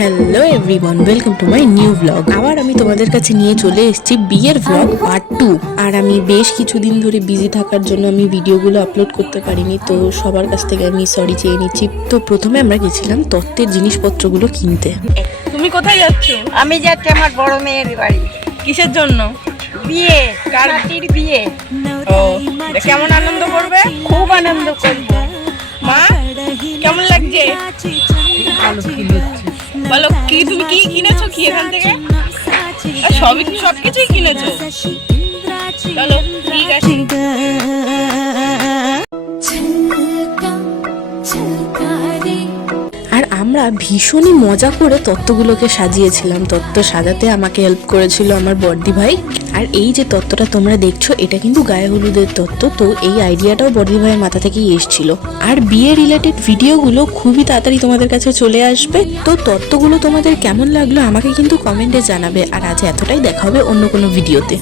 Hello everyone welcome to my new blog আবার আমি তোমাদের কাছে নিয়ে চলে এসেছি বিয়ের ব্লগ পার্ট টু আর আমি বেশ কিছুদিন ধরে বিজি থাকার জন্য আমি ভিডিওগুলো আপলোড করতে পারিনি তো সবার কাছ থেকে আমি সরি চেয়ে নিচ্ছি। তো প্রথমে আমরা গেছিলাম তত্ত্বের জিনিসপত্রগুলো কিনতে। তুমি কোথায় যাচ্ছ? আমি যাচ্ছি আমার বড় মেয়ের বাড়ি। কিসের জন্য? বিয়ে কার? নাতির বিয়ে। ও কেমন আনন্দ করবে? খুব আনন্দ করব। মা কেমন লাগছে? বলো কি তুমি কি কিনেছো কি এখান থেকে? সবই সবকিছুই কিনেছো। চলো ঠিক আছে। আমরা ভীষণই মজা করে তত্ত্বগুলোকে সাজিয়েছিলাম। তত্ত্ব সাজাতে আমাকে হেল্প করেছিল আমার বর্দি ভাই। আর এই যে তত্ত্বটা তোমরা দেখছ, এটা কিন্তু গায়ে হলুদের তত্ত্ব, তো এই আইডিয়াটাও বর্দি ভাইয়ের মাথা থেকেই এসেছিল। আর বিয়ে রিলেটেড ভিডিওগুলো খুবই তাড়াতাড়ি তোমাদের কাছে চলে আসবে। তো তত্ত্বগুলো তোমাদের কেমন লাগল আমাকে কিন্তু কমেন্টে জানাবে। আর আজ এতটাই, দেখা হবে অন্য কোনো ভিডিওতে